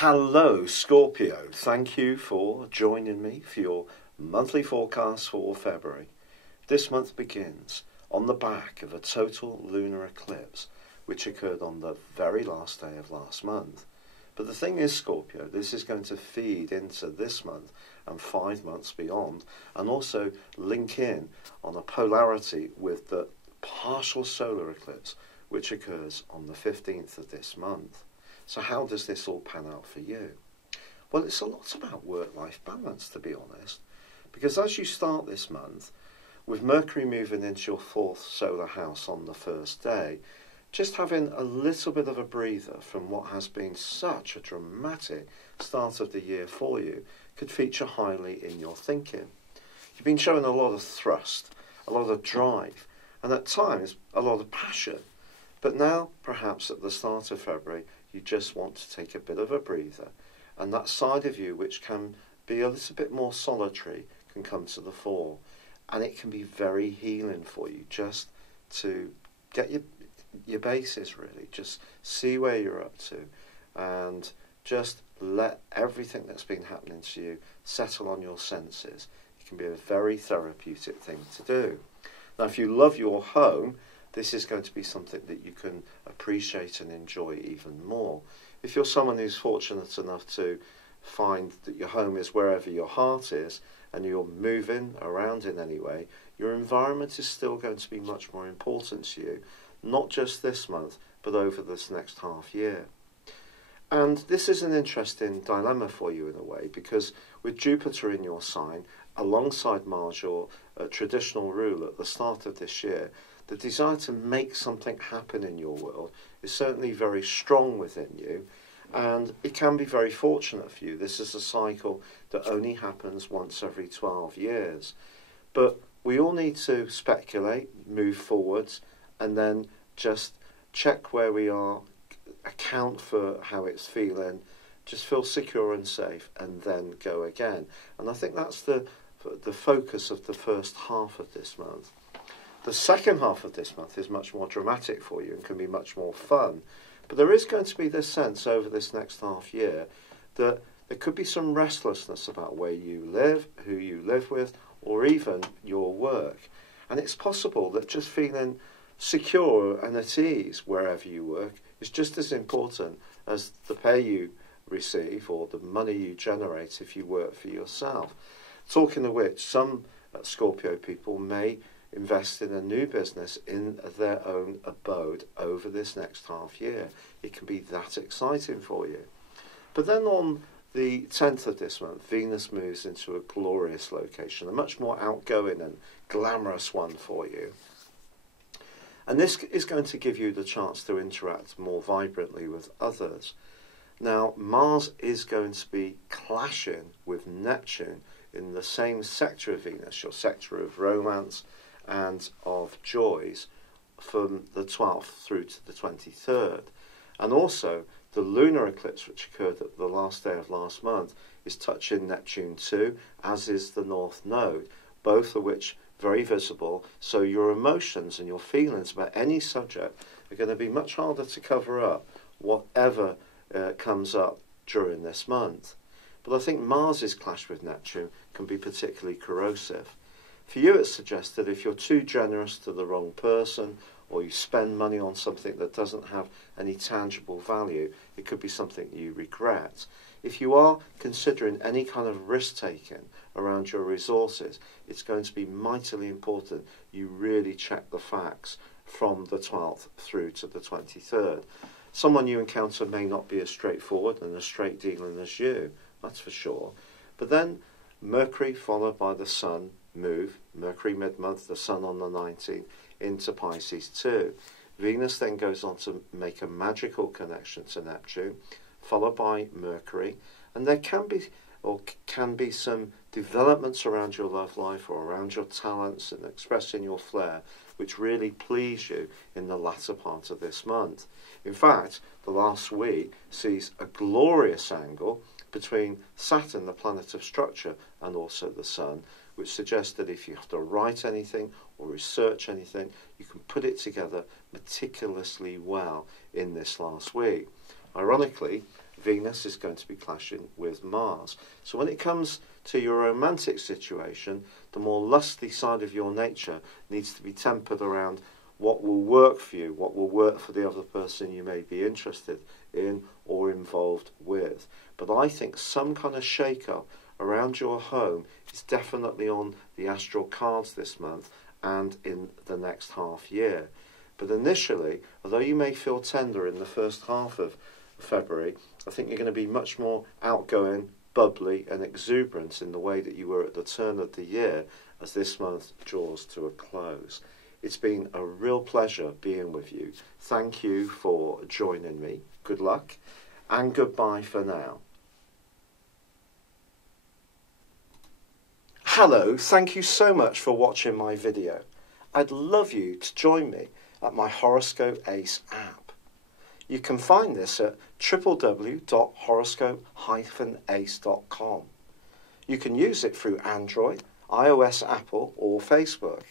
Hello Scorpio, thank you for joining me for your monthly forecast for February. This month begins on the back of a total lunar eclipse which occurred on the very last day of last month. But the thing is, Scorpio, this is going to feed into this month and 5 months beyond, and also link in on a polarity with the partial solar eclipse which occurs on the 15th of this month. So how does this all pan out for you? Well, it's a lot about work-life balance, to be honest, because as you start this month, with Mercury moving into your 4th solar house on the first day, just having a little bit of a breather from what has been such a dramatic start of the year for you could feature highly in your thinking. You've been showing a lot of thrust, a lot of drive, and at times a lot of passion. But now, perhaps at the start of February, you just want to take a bit of a breather, and that side of you which can be a little bit more solitary can come to the fore, and it can be very healing for you just to get your bases really, just see where you're up to, and just let everything that's been happening to you settle on your senses. It can be a very therapeutic thing to do. Now, if you love your home, this is going to be something that you can appreciate and enjoy even more. If you're someone who's fortunate enough to find that your home is wherever your heart is and you're moving around in any way, your environment is still going to be much more important to you, not just this month, but over this next half year. And this is an interesting dilemma for you in a way, because with Jupiter in your sign, alongside Mars, your traditional ruler at the start of this year, the desire to make something happen in your world is certainly very strong within you, and it can be very fortunate for you. This is a cycle that only happens once every 12 years. But we all need to speculate, move forwards, and then just check where we are, account for how it's feeling, just feel secure and safe, and then go again. And I think that's the focus of the first half of this month. The second half of this month is much more dramatic for you and can be much more fun. But there is going to be this sense over this next half year that there could be some restlessness about where you live, who you live with, or even your work. And it's possible that just feeling secure and at ease wherever you work is just as important as the pay you receive or the money you generate if you work for yourself. Talking of which, some Scorpio people may invest in a new business in their own abode over this next half year. It can be that exciting for you. But then on the 10th of this month, Venus moves into a glorious location, a much more outgoing and glamorous one for you. And this is going to give you the chance to interact more vibrantly with others. Now, Mars is going to be clashing with Neptune in the same sector of Venus, your sector of romance and of joys, from the 12th through to the 23rd. And also, the lunar eclipse which occurred at the last day of last month is touching Neptune too, as is the North Node, both of which very visible, so your emotions and your feelings about any subject are going to be much harder to cover up, whatever comes up during this month. But I think Mars's clash with Neptune can be particularly corrosive. For you, it's suggested if you're too generous to the wrong person, or you spend money on something that doesn't have any tangible value, it could be something you regret. If you are considering any kind of risk-taking around your resources, it's going to be mightily important you really check the facts from the 12th through to the 23rd. Someone you encounter may not be as straightforward and as straight dealing as you, that's for sure. But then Mercury followed by the Sun move, Mercury mid-month, the Sun on the 19th, into Pisces too. Venus then goes on to make a magical connection to Neptune, followed by Mercury, and there can be some developments around your love life or around your talents and expressing your flair which really please you in the latter part of this month. In fact, the last week sees a glorious angle between Saturn, the planet of structure, and also the Sun, which suggests that if you have to write anything or research anything, you can put it together meticulously well in this last week. Ironically, Venus is going to be clashing with Mars. So when it comes to your romantic situation, the more lusty side of your nature needs to be tempered around what will work for you, what will work for the other person you may be interested in or involved with. But I think some kind of shake-up around your home is definitely on the astral cards this month and in the next half year. But initially, although you may feel tender in the first half of February, I think you're going to be much more outgoing, bubbly and exuberant in the way that you were at the turn of the year as this month draws to a close. It's been a real pleasure being with you. Thank you for joining me. Good luck and goodbye for now. Hello, thank you so much for watching my video. I'd love you to join me at my Horoscope Ace app. You can find this at www.horoscope-ace.com. You can use it through Android, iOS, Apple or Facebook.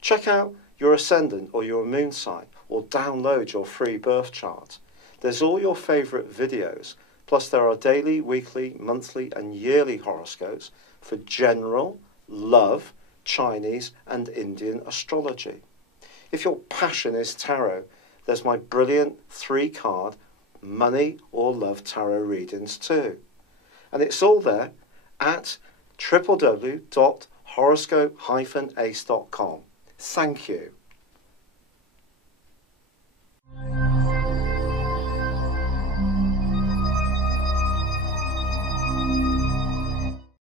Check out your ascendant or your moon sign or download your free birth chart. There's all your favourite videos, plus there are daily, weekly, monthly and yearly horoscopes for general, love, Chinese and Indian astrology. If your passion is tarot, there's my brilliant 3-card money or love tarot readings too. And it's all there at www.horoscope-ace.com. Thank you.